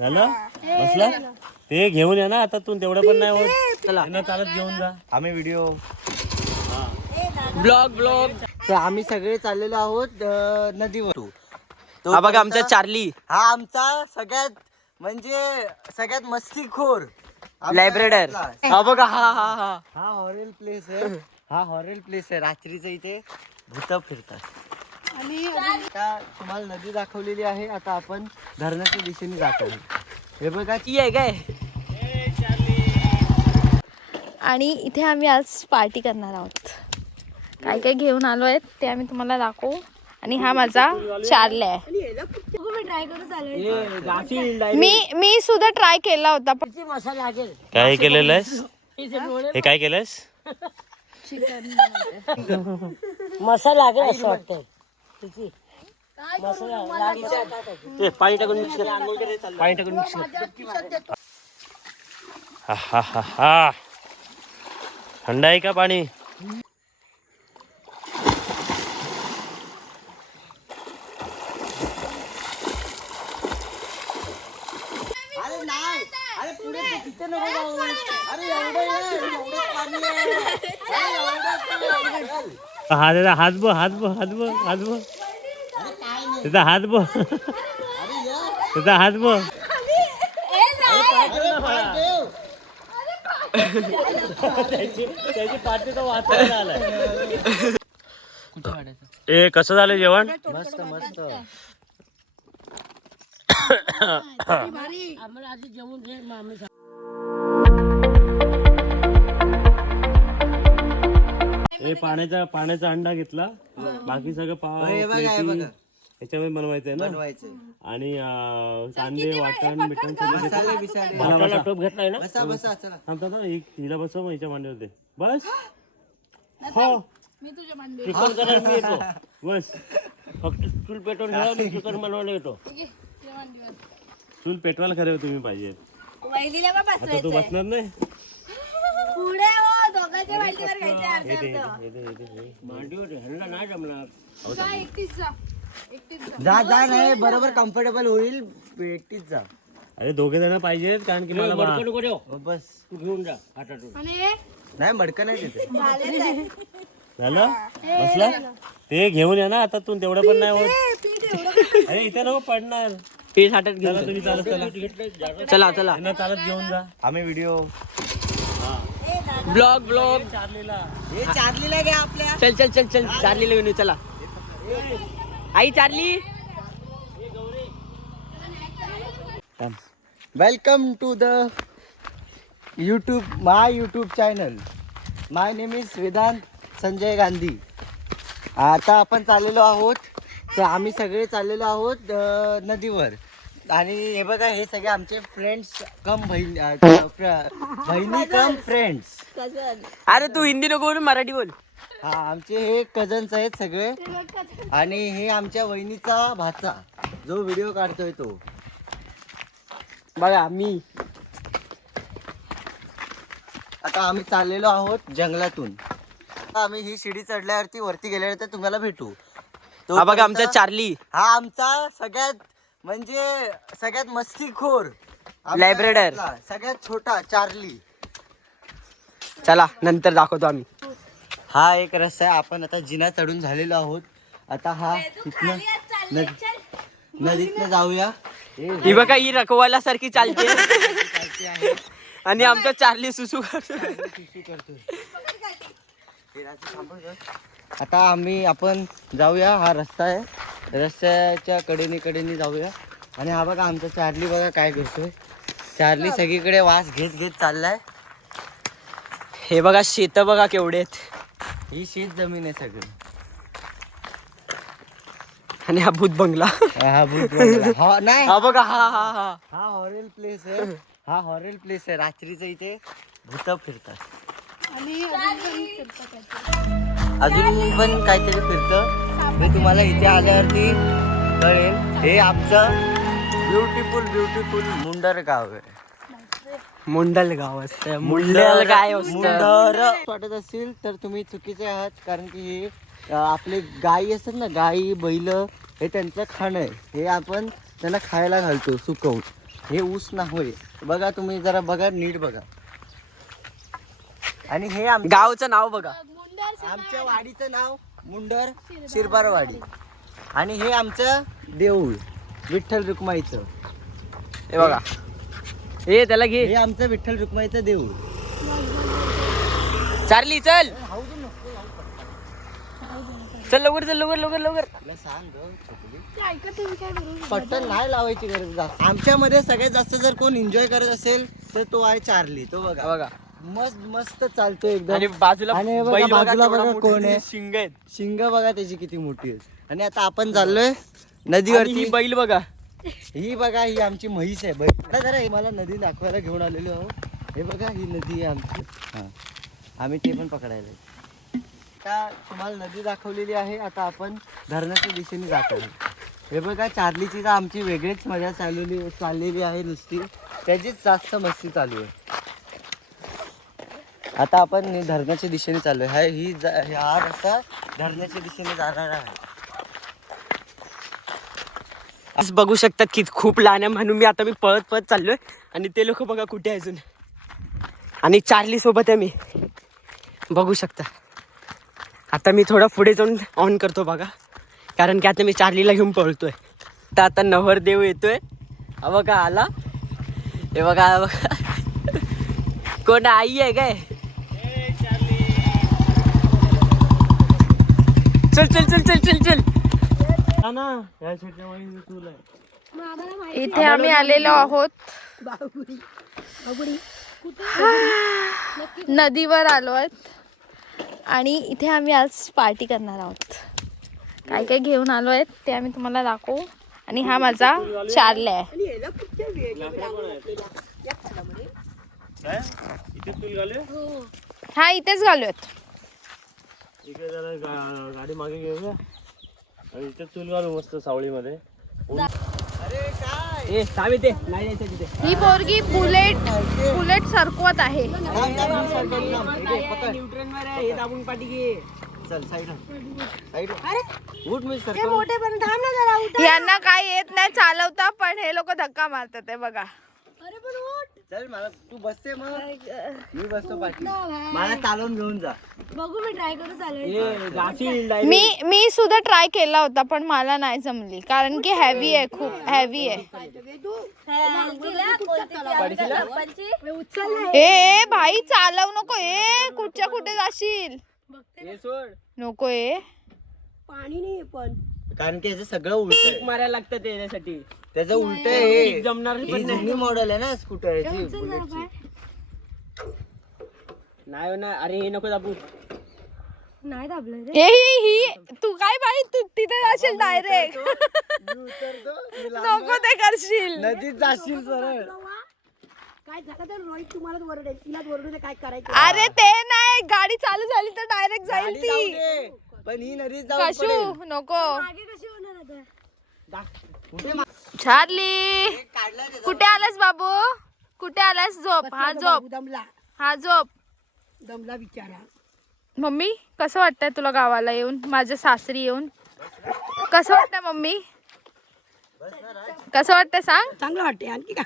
झालं बसला ते घेऊन या ना आता तू तेवढं पण नाही होत. चला चालत घेऊन जा. आम्ही व्हिडिओ ब्लॉग आम्ही सगळे चाललेलो आहोत नदीवर. हा बघा आमचा चार्ली, हा आमचा सगळ्यात म्हणजे सगळ्यात मस्तीखोर लायब्रेडर. हा बघा हा हॉरेल प्लेस आहे. हा हॉरेल प्लेस आहे. रात्रीचं इथे भूत फिरतात. आणि आता तुम्हाला नदी दाखवलेली आहे. आता आपण धरणाच्या दिशेने जात आहोत. हे बघा ती आहे काय. आणि इथे आम्ही आज पार्टी करणार आहोत. काय काय घेऊन आलो आहेत ते आम्ही तुम्हाला दाखवू. आणि हा माझा चार्ली आहे. मी सुद्धा ट्राय केला होता. काय केलेलं आहेस? हे काय केलंस? मसाला लागेल असं वाटतं. पाणी टाकून मिक्स कर. पाणी टाकून मिक्स कर. हा हा हा हा थंड आहे का पाणी? अरे नाही, अरे पुढे तिथे नको जाऊ. अरे एवढं पाणी आहे. हात बो त्याचा हात बो त्याचा हात बो. त्याची पाठी तो वाचायला आलाय. ए कसं झालं जेवण? मस्त मस्त. पाण्याचा अंडा घेतला. बाकी सगळं प्लेटी ह्याच्यामध्ये बनवायचंय ना. आणि कांदे वाटण बिटण टोप घेतलाय ना. थांबता ना हिला बसव मग हिच्या मांडीवर दे. बस हो चिकन करायला मी येतो. बस फक्त चूल पेटवून ठेवा. मी चिकन बनवायला येतो. चूल पेटवायला खरं तुम्ही पाहिजे. आता तू बसणार नाही. जा जा नाही बरोबर कम्फर्टेबल होईल. एकटीच जा. अरे दोघे जण पाहिजेत कारण की मला बस घेऊन जा हातातून. नाही मडकं नाही तिथे. झालं बसला ते घेऊन या ना आता तू तेवढं पण नाही होत. अरे इथे नको पडणार. पीठ हातात घेऊन चला तुम्ही चालत चला चला. त्यांना चालत घेऊन जा. आम्ही व्हिडिओ ब्लॉग चार्लीला हे चार्लीला घ्या आपल्या. चल चल चल चल. चार्लीला घेऊन चला. आई Charlie. Welcome to the my YouTube channel. My name is Vedant Sanjay Gandhi. आता आपण चाललेलो आहोत. आम्ही सगळे चाललेलो आहोत नदीवर. आणि हे बघा हे सगळे आमचे फ्रेंड्स कम बहिणी कम फ्रेंड्स. अरे तू हिंदी नको बोलू मराठी बोल. हा आमचे हे कझन्स आहेत सगळे. आणि हे आमच्या वहिनीचा भाचा जो व्हिडिओ काढतोय तो बघा मी. आता आम्ही चाललेलो आहोत जंगलातून. आम्ही ही शिडी चढल्यावरती वरती गेल्यानंतर तुम्हाला भेटू. हा बघा आमचा चार्ली, हा आमचा सगळ्यात म्हणजे सगळ्यात मस्तीखोर लायब्रेडर, सगळ्यात छोटा चार्ली. चला नंतर दाखवतो आम्ही. हा एक रस्ता आहे. आपण आता जिना चढून झालेलो आहोत. आता हा तिथनं नदीतनं जाऊया. ही बघा ही रखवाला सारखी चालते. आणि आमचा चार्ली सुसू करतो. आता आपण जाऊया. हा रस्ता आहे. रस्त्याच्या कडेने जाऊया. आणि हा बघा आमचा चार्ली बघा काय करतोय. चार्ली सगळीकडे वास घेत घेत चाललाय. हे बघा शेत बघा केवढे आहेत. ही शेत जमीन आहे सगळी. आणि हा भूत बंगला. हा भूत बंगला. हा नाही हा बघा हा हॉरेल प्लेस आहे. हा हॉरेल प्लेस आहे. रात्रीचं इथे भूत फिरतात. अजून पण काहीतरी फिरतं. हे तुम्हाला इथे आल्यावरती कळेल. हे आमचं ब्युटिफुल मुंडर गाव आहे. मुंडल गाव असतं. मुंडल काय मुंडर वाटत असेल तर तुम्ही चुकीचे आहात. कारण की हे आपले गायी असतात ना, गायी बैल हे त्यांचं खाणं आहे. हे आपण त्यांना खायला घालतो सुकवून. हे ऊस ना होय. बघा तुम्ही जरा बघा नीट बघा. आणि हे गावचं नाव बघा. आमच्या वाडीचं नाव मुंडर शिरबारवाडी. आणि हे आमचं देऊळ विठ्ठल रुक्माईचं. हे बघा, हे त्याला घे. हे आमचं विठ्ठल रुक्माईचं देऊळ. चार्ली चल चल लवकर चल लवकर लवकर लवकर. तुला सांग पट्टन नाही लावायची गरज जास्त. आमच्यामध्ये सगळ्यात जास्त जर कोण एन्जॉय करत असेल तर तो आहे चार्ली. तो बघा बघा मस्त मस्त चालतो एकदम. आणि बाजूला आणि हे बघा, बैल बघा, बाजूला केवढा बघा मोठा कोण आहे. शिंग आहेत. शिंग बघा त्याची किती मोठी आहे. आणि आता आपण चाललोय आणि नदीवरती. ही बैल बघा. ही बघा ही आमची म्हैस आहे. बैल जरा मला नदी दाखवायला घेऊन आलेलो आहोत. हे बघा ही नदी आहे आमची. हा आम्ही ते पण पकडायला. आता तुम्हाला नदी दाखवलेली आहे. आता आपण धरणाच्या दिशेने जात आहोत. हे बघा चार्लीची तर आमची वेगळीच मजा चाललेली आहे नुसती. त्याचीच जास्त मस्ती चालू आहे. आता आपण धरणाच्या दिशेने चालू आहे. हा रस्ता धरणाच्या दिशेने जाणार आहे. आज बघू शकतात की खूप लहान आहे म्हणून मी पळत पळत चाललोय. आणि ते लोक बघा कुठे आहे अजून. आणि चार्ली सोबत आहे मी, बघू शकता. आता मी थोडा पुढे जाऊन ऑन करतो बघा, कारण की आता मी चार्लीला घेऊन पळतोय. तर आता नवरदेव येतोय. हा बघा आला. हे बघा हा बघा कोण आई आहे काय. चल चल चल चल चल चल. इथे आम्ही आलेलो आहोत, नदीवर आलो आहेत. आणि इथे आम्ही आज पार्टी करणार आहोत. काय काय घेऊन आलो आहेत ते आम्ही तुम्हाला दाखवू. आणि हा माझा चार्ली आहे. हा इथेच घालूयात. इकडे जरा गाडी मागे घेऊया आणि इथे चूल घालू मस्त सावळीमध्ये. ए थांब इथे, नाही जायचं तिथे. ही पोरगी बुलेट सरकवत आहे. न्यूट्रनवर आहे, हे दाबून पाठी घे. चल साईड उठ. मी सर यांना काय येत नाही चालवता, पण हे लोक धक्का मारतात. ते बघा. चल मला तू बसते मग मी बसतो पाठी. मला चालवून घेऊन जा. बघू मी ट्राय करू चालू. ए, गाफील direct. मी सुद्धा ट्राय केला होता, पण मला नाही जमली कारण की हेवी आहे, खूप हेवी आहे. ए भाई चालव नको. कुठच्या कुठे जाशील. हे सोड. नको पाणी नाही पण कारण की याचं सगळं उलट आहे. मारायला लागतं त्याच्यासाठी. त्याचं उलट आहे. जमणार ही पण नाही. जुनी मॉडेल आहे ना स्कूटरची बुलेटची. नाही ना, अरे हे नको दाबू. नाही दाबलं ही तू काय बाई तू तिथे जाशील डायरेक्ट. मी उतरतो, मी लांब नको ते करशील. नदीत जाशील सरळ. काय झालं तर रोहित तुम्हाला ओरडेल. तिला ओरडून काय करायचं. अरे ते नाही, गाडी चालू झाली तर डायरेक्ट जाईल गाडी जाऊ ती. दे, पण ही नदीत जाऊ कशू नको. मागे कशी होणार आता. चार्ली कुठे आलास बाबू. कुठे आलास. झोप. हा झोप. दमला हा झोप. दमला बिचारा. मम्मी कसं वाटतंय तुला गावाला येऊन, माझ्या सासरी येऊन. कसं वाटतंय मम्मी, कसं वाटतंय सांग. चांगलं वाटते. आणखी काय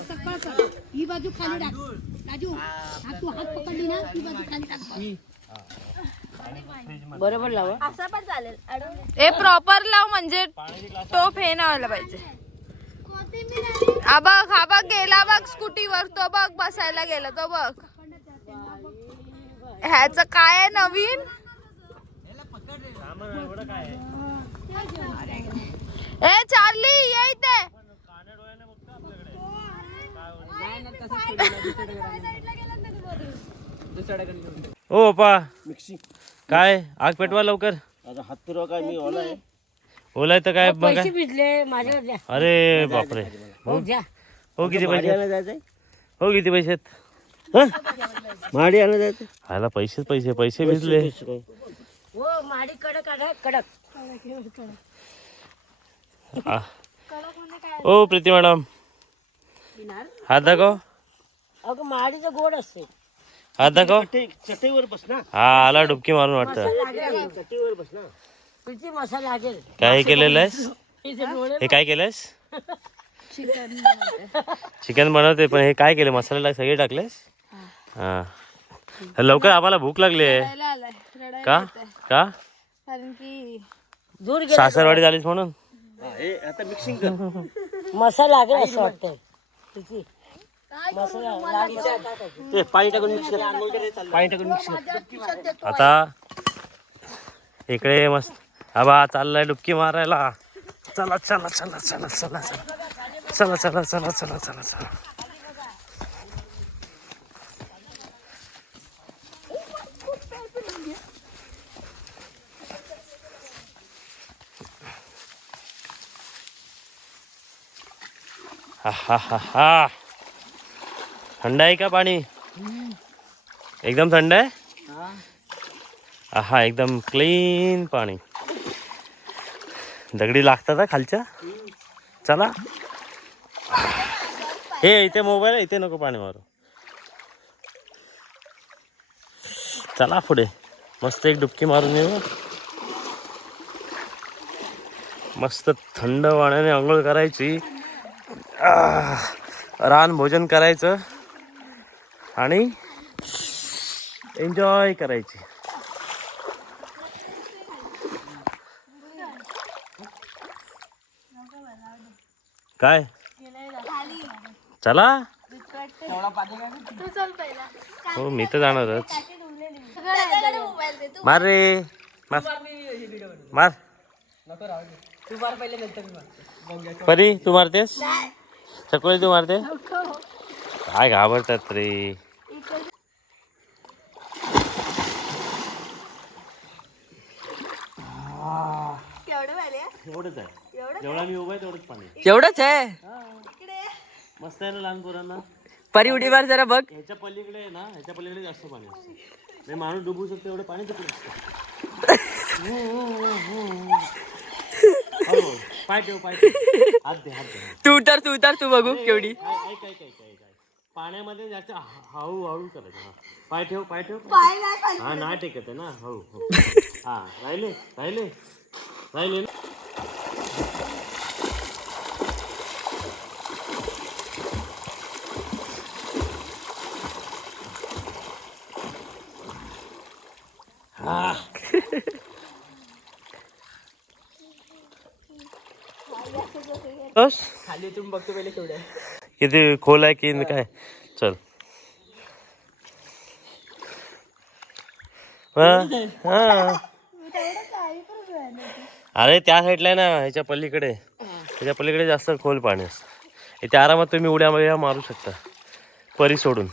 सकाळ कर. ही बाजू खाली टाक. राजू तू हात पकडली ना, ती बाजू खाली टाक. बरोबर लावा. असं पण चालेल. हे प्रॉपर लाव, म्हणजे टोप हे नाही व्हायला पाहिजे. हा बघ गेला बघ स्कूटीवर. तो बघ बसायला गेला. तो बघ. ह्याच काय आहे नवीन. ए चार्ली ये इथे. ओ पप्पा काय आग पेटवा लवकर. हात फिरवा. काय मी ओला आहे. ओलाय तर काय बघा. भिजले माझ्या द्या. अरे बापरे. हो किती पैसे. हो किती पैसे माडी आणलं जायचं. ह्याला पैसे भिजले. हो माडी कडक आहे कडक. ओ प्रीती मॅडम हात दाखव. अगं माडीचं गोड असते. हात दाखव. चटईवर बस ना. हा आला डुबकी मारून वाटतं. चटईवर बस ना. तुझी मसाला लागेल. काय केलेलं आहेस. हे काय केलंस? चिकन बनवते, पण हे काय केलं? मसाला सगळे टाकलेस? हा लवकर, आम्हाला भूक लागली आहे. का का कारण की सासरवाडी झालीस म्हणून? आता मिक्सिंग कर. मसाला लागेल असं वाटतं. ते पाणी टाकून मिक्स कर. पाणी टाकून मिक्स कर. आता इकडे मस्त आबा चाललाय डुबकी मारायला. चला चला चला चला चला चला चला चला चला चला चला. हा हा हा हा. थंड आहे का पाणी? एकदम थंड आहे. हा एकदम क्लीन पाणी. दगडी लागतात खालच्या. चला हे इथे मोबाईल आहे, इथे नको पाणी मारू. चला पुढे मस्त एक डुबकी मारून येऊ. मस्त थंड पाण्याने आंघोळ करायची, रान भोजन करायचं आणि एन्जॉय करायची. काय चला. हो मी तर जाणारच. मार रे मार मार. परी तू मारतेस? चकोळी तू मारते? काय घाबरतात रे. एवढंच आहे, जेवढा मी उभा आहे तेवढंच पाणी. एवढंच आहे. मस्त आहे ना लहान पोरांना. परी उडी मार जरा बघ. ह्याच्या पलीकडे आहे ना, ह्याच्या पलीकडे जास्त पाणी असतं. नाही माणूस डुबू शकतो एवढं पाणी तिकडे असतं. पाय ठेव पाय ठेव. हात दे हात दे. तू उतर तू बघू केवढी. ऐक ऐक ऐक ऐक. पाण्यामध्ये जास्त हळू हळू करायचं. हा पाय ठेव पाय ठेव. हा नाही टेकत आहे ना. हळू हळू. हा राहिले राहिले राहिले ना. खाली तुम्ही बघतो पहिले केवढे. किती खोल आहे की काय. चल अरे त्या साईडला आहे ना, ह्याच्या पलीकडे. ह्याच्या पलीकडे जास्त खोल पाणी असतं. इथे आरामात तुम्ही उड्या मारू शकता परी सोडून.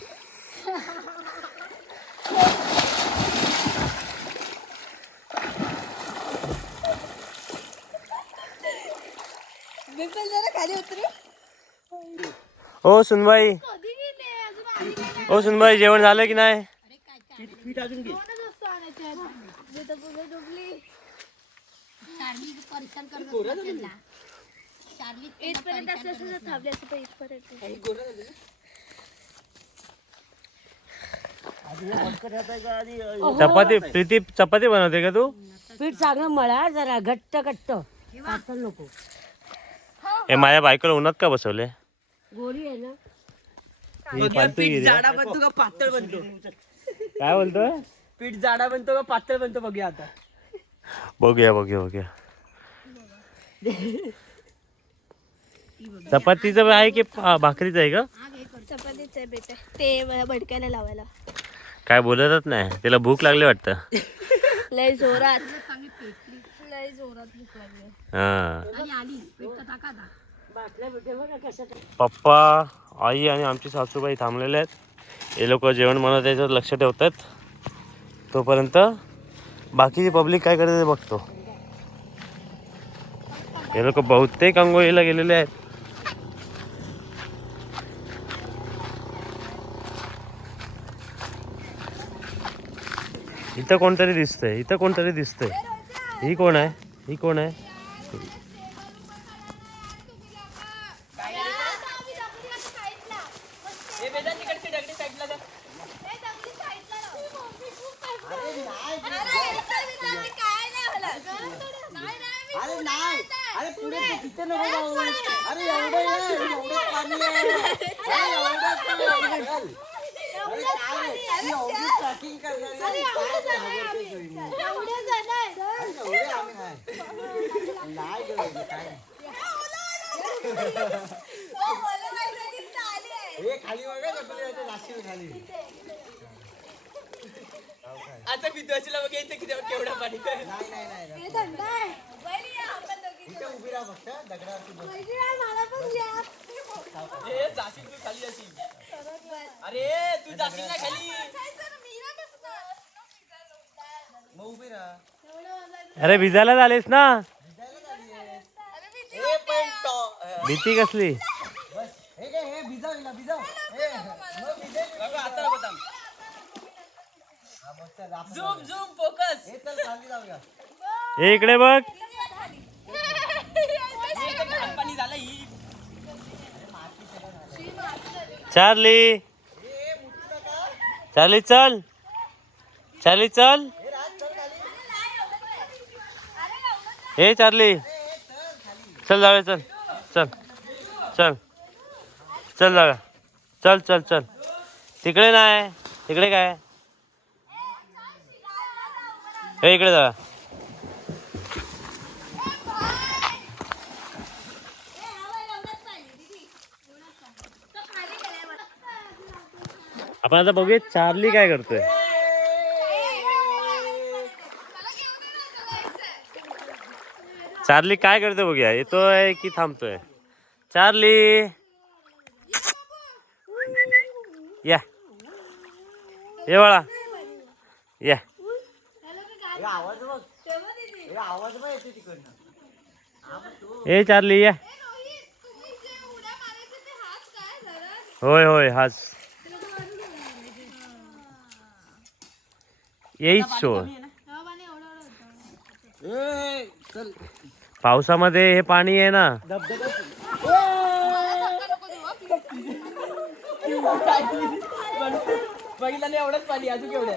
ओ सुनबाई, ओ सुनबाई जेवण झालं की नाही? पीठ अजून घे. चपाती प्रीती चपाती बनवते का तू? पीठ चांगलं मळा जरा घट्ट घट्ट पातळ नको. हे माझ्या बायकोला उन्हात का बसवले? गोरी आहे ना. पीठ जाडा बनतो का पातळ बनतो? काय बोलतोय? पीठ जाडा बनतो का पातळ बनतो बघूया आता. बघूया बघूया बघूया. चपातीचं आहे की भाकरीचं आहे का? चपातीच आहे बेटा, ते भडकायला लावायला. काय बोलतच नाही, तिला भूक लागली वाटतं. लय जोरात लय जोरात भूक लागली. हा पप्पा आई आणि आमची सासूबाई थांबलेले आहेत. हे लोक जेवण बनवत याच्यावर लक्ष ठेवतात. तोपर्यंत बाकीची पब्लिक काय करते ते बघतो. हे लोक बहुतेक अंघोळीला गेलेले आहेत. इथं कोणतरी दिसतंय, इथं कोणतरी दिसतंय. ही कोण आहे? ही कोण आहे? इथे नको जाऊ. अरे एवढं ये, एवढंच पाणी आहे. अरे एवढंच आहे. चल. अरे काय रे? ती एवढी tracking करणार आहे. काय घाबरतेस वहिनी? एवढे आम्ही नाही. नाही गं वहिनी, काय नाही. हे खाली बघा चपली आहे, ते लागतील खाली. आता भीती वाचला बघ इथे किती केवढा पाणी. नाही नाही नाही इथे उभी राहा फक्त दगडावरती बस. ए, जाशील तू खाली जाशील. अरे तू जाशील ना खाली. मग उभी राहा. अरे भिजायला झालेस ना. हे पण टॉ- भीती कसली. बस हे काय हे भिजाव हिला, भिजाव. हे, मग भिजेल. आता नको थांब. हा, मग चल, आपण झूम झूम फोकस. हे चल खाली जाऊया. ए इकडे बघ. पाणी झालं ही. चार्ली चार्ली चल. चार्ली चल. ए चार्ली चल जाऊया. चल चल चल चल जाऊया. चल चल चल. तिकडे नाही, तिकडे काय. हे इकडे जाऊया. आपण आता बघूया चार्ली काय करतोय. चार्ली काय करतोय बघूया. येतोय की थांबतोय. चार्ली या ये बाळा या. हे आवाज बघ, हे आवाज बघ येते तिकडनं. ए चार्ली या. होय होय हाच येईच शोर. ए चल पावसामध्ये हे पाणी आहे ना. बघितलं नाही एवढंच पाणी अजून केवढं.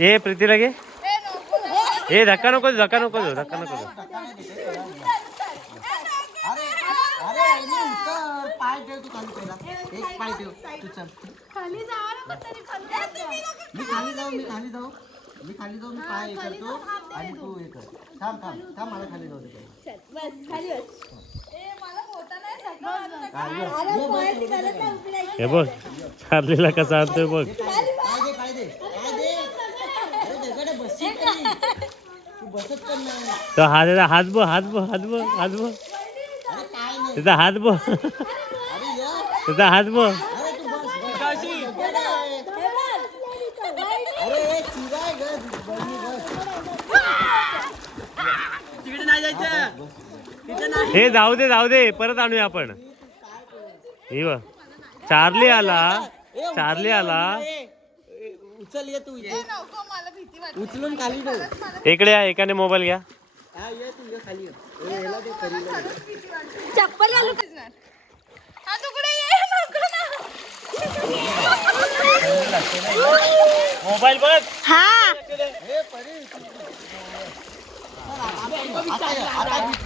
ए प्रीतीला घे. ए धक्का नको देऊ, धक्का नको देऊ, धक्का नको देऊ. अरे अरे वहिनी, उतर. पाय ठेव तू खाली पहिला. एक पाय ठेव तू. चल मी खाली जाऊ, मी खाली जाऊ, मी खाली जाऊ. मी पाय हे करतो आणि तू हे कर. थांब थांब थांब, मला खाली जाऊ दे पहिले. हे बघ चार्लीला कसा आणतोय बघ. पाय दे, पाय दे, पाय दे. अरे दगड बसशील तरी. तू बसत पण नाही. तो हात बघ, हात बघ, हात बघ, हात बघ. अरे काय नाही. त्याचा हात बघ, अरे या. त्याचा हात बघ. अरे तू बस बस. दगड आहे. अरे चिराय ग बहिणी बस. तिकडे नाही जायचं. तिथे नाही. हे जाऊ दे परत आणूया आपण. हे बघ चार्ली आला, चार्ली आला. उचल ये तू इथे. उचलून खाली ठेव. इकडे या, एकाने मोबाईल घ्या. हा ये तू ये खाली ये. ए, ह्याला दे करीला दे. चप्पल घालू. हा तुकडे ये नको ना. मोबाईल बघ. हा ए, परी.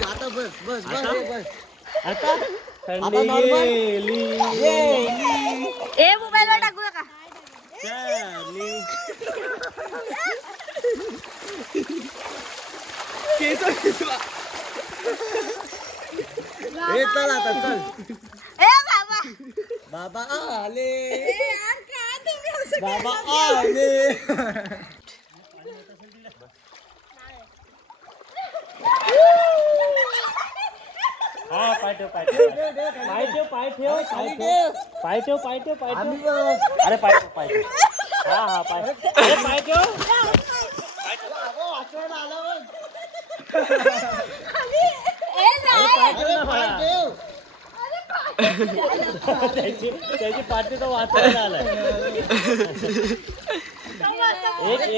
आता बस बस बस हे बस. आता आता normal. ए मोबाईल वर टाकू नका. ए चल आता चल. ए बाबा बाबा आले, यार काय तुम्ही असं बाबा आले. हा पाय ठेव, पाय ठेव, पाय ठेव, पाय ठेव, पाय ठेव, पाय ठेव, पाय ठेव, पाय आम्ही ठेव. बस. अरे पाय ठेव, पाय ठेव. हा हा पाय. अरे पाय ठेव. अगो, वाचवायला आला बघ. ए जा. अरे पाय ठेव. त्याची पाठी तो वाचायला आलाय.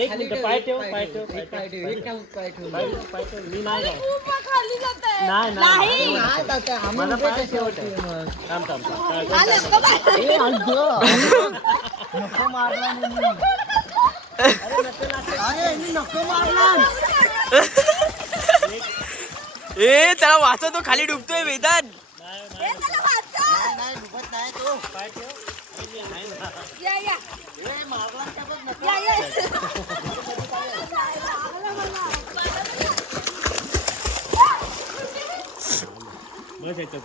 एक मिनिट पाय ठेव, पाय ठेव, पाय ठेव, पाय ठेव. एक काम पाय ठेव. पाय ठेव. मी नाही जाऊ. खूप खाली जातंय. नाही नाही हात आता आम्हाला माझा पाय कसं शेवट वाटतंय मग? थांब थांब थांब. आलं का बाहेर? ए, अगं. नको मारला अरे नको मारला. ए त्याला वाचव, तो खाली डुबतोय वेदांत. नाही डुबत नाही तो. मारला का बघ नको. बस याच्यात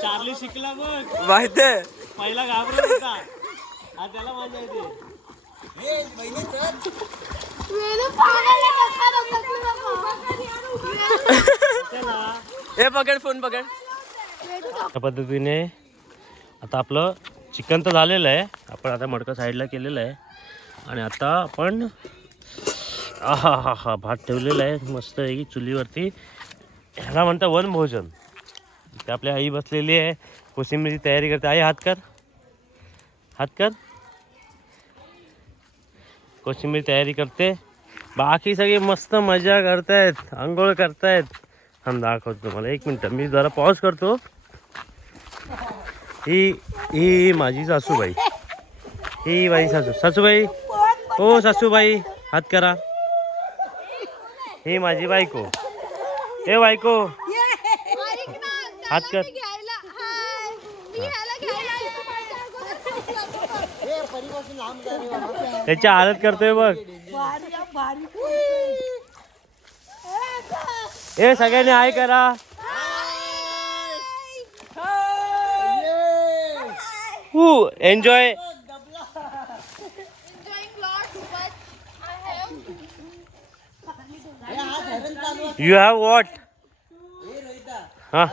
चार्ली शिकला बघ, माहितीये पहिला घाबरत होता, आता त्याला मजा येते. हे पकड, फोन पकड. अशा पद्धतीने आता आपलं चिकन तर झालेलं आहे. आपण आता मडकं साईडला केलेलं आहे आणि आता आपण हा भात ठेवलेला आहे मस्त आहे चुलीवरती. ह्याला म्हणता वनभोजन. इथे आपली आई बसलेली आहे, कोशिंबीरची तयारी करते. आई हात कर. कोशिंबीर तयारी करते. बाकी सगळे मस्त मजा करतायत, आंघोळ करतायत. थांब दाखवतो तुम्हाला, एक मिनटं मी जरा पॉज करतो. ही माझी सासूबाई, ही माझी सासूबाई. हो सासूबाई हात करा. ही माझी बायको. हे बायको हात कर. त्याची हालत करतोय बघ. हे सगळ्यांनी हाय करा. एन्जॉय. You have what. हा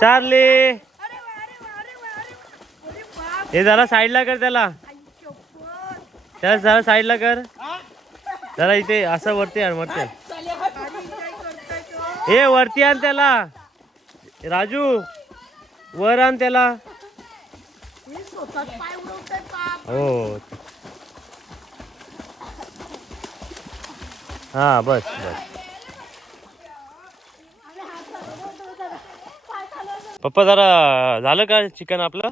चार्ली, हे जरा साईडला कर त्याला जरा साईडला कर जरा. इथे असं वरती आण, वरती आण. हे वरती आण त्याला. राजू वर आण त्याला. हो हा बस. पप्पा जरा झालं का चिकन आपलं?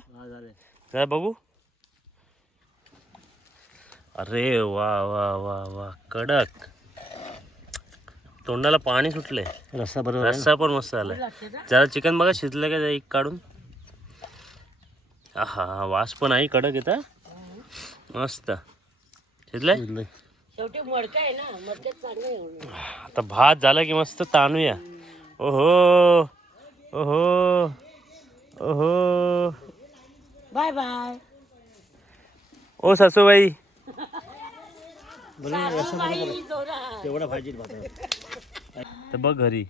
जरा बघू. अरे वा वा वा वा, कडक. तोंडाला पाणी सुटले. रस्सा बरोबर, रस्सा पण मस्त आलाय. जरा चिकन बघा शिजलं का एक काढून. हा वास पण आहे, कडक येतं मस्त. शिजलंय. शेवटी मडका आहे ना, मडक्यात चांगलं. आता भात झाला की मस्त ताणूया. ओहो ओहो ओहो. Bye bye. ओ सासूबाई. तेवढा भाजी तर बघ घरी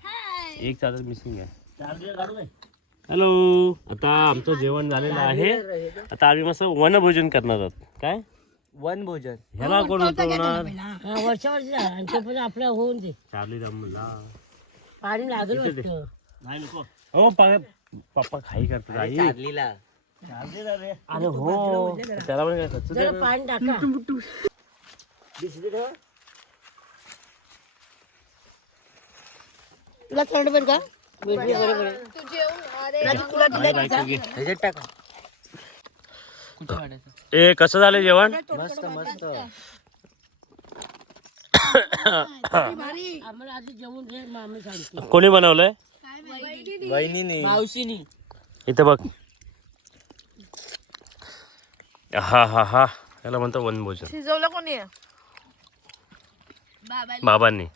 एक चादर मिसिंग आहे. हॅलो, आता आमचं जेवण झालेलं आहे. आता आम्ही मस्त वनभोजन करणार आहोत. काय वनभोजन? ह्याला कोण उठवणार? वर्षावर आपलं होऊन दे. चार्ली जमला पाणी लागलं नाही नको. हो पप्पा खाई करतात आई. चार्लीला अरे हो, त्याला पण काय पाणी टाका. तुला थंड पण का? बरोबर. ए कसं झालं जेवण? मस्त मस्त. आम्हाला आधी जेवण घे, मामी सांगते. कोणी बनवलंय? वहिनीने. मावशीनी. इथं बघ. हा याला म्हणतो वनभोजन. शिजवलं कोणी? बाबांनी.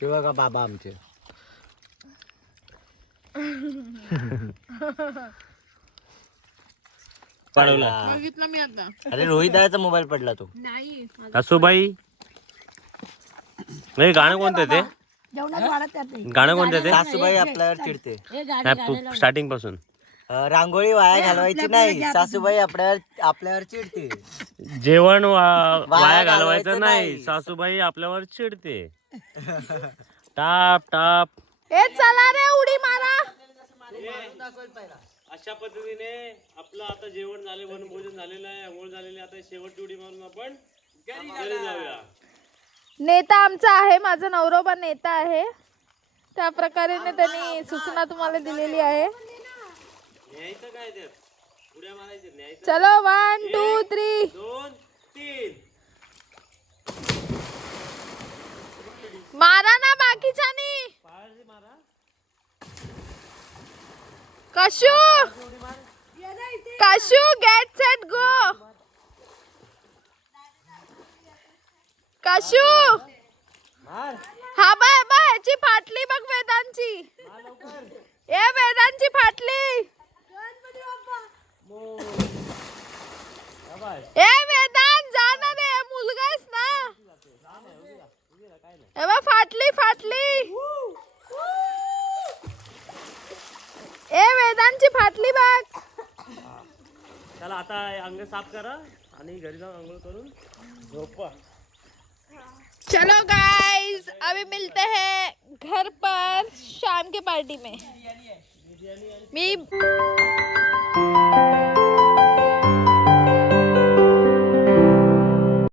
ते बघा बाबा आमचे. बघितलं मी आता. अरे रोहित दादाचा मोबाईल पडला तो. सासूबाई. नाही गाणं कोणतं ते? जेवणात वाढत त्यात नाही. गाणं कोणतं ते? सासूबाई आपल्यावर चिडते. हे गाडी स्टार्टिंग पासून. रांगोळी वाया घालवायची नाही. सासूबाई आपल्यावर चिडते. जेवण वाया घालवायचं नाही. सासूबाई आपल्यावर चिडते. Top top. ए चला रे, उडी मारा. अशा पद्धतीने आपलं आता जेवण झाले, वनभोजन झालेलं आहे, अंघोळ झालेली. आता शेवटची उडी मारून आपण घरी जाऊया. नेता आमचा आहे, माझा नवरोबा नेता आहे. त्या प्रकारे त्यांनी सूचना तुम्हाला दिलेली आहे. न्यायचं काय त्यात उड्या मारायचं न्यायचं. चलो 1 2 3 2 3 मारा ना बाकीच्यानी. कशू कशू गेट सेट गो. कशू हा बाय बाय ह्याची फाटली बघ वेदांची. ए वेदांची फाटली. ए वेदांत जा ना रे मुलगा आहेस ना. ए बा फाटली फाटली. ए वेदांची फाटली बघ. चला आता अंग साफ करा आणि घरी जाऊन आंघोळ करून झोपा. चलो गाइस अभी मिलते हैं घर पर शाम के पार्टी में. मी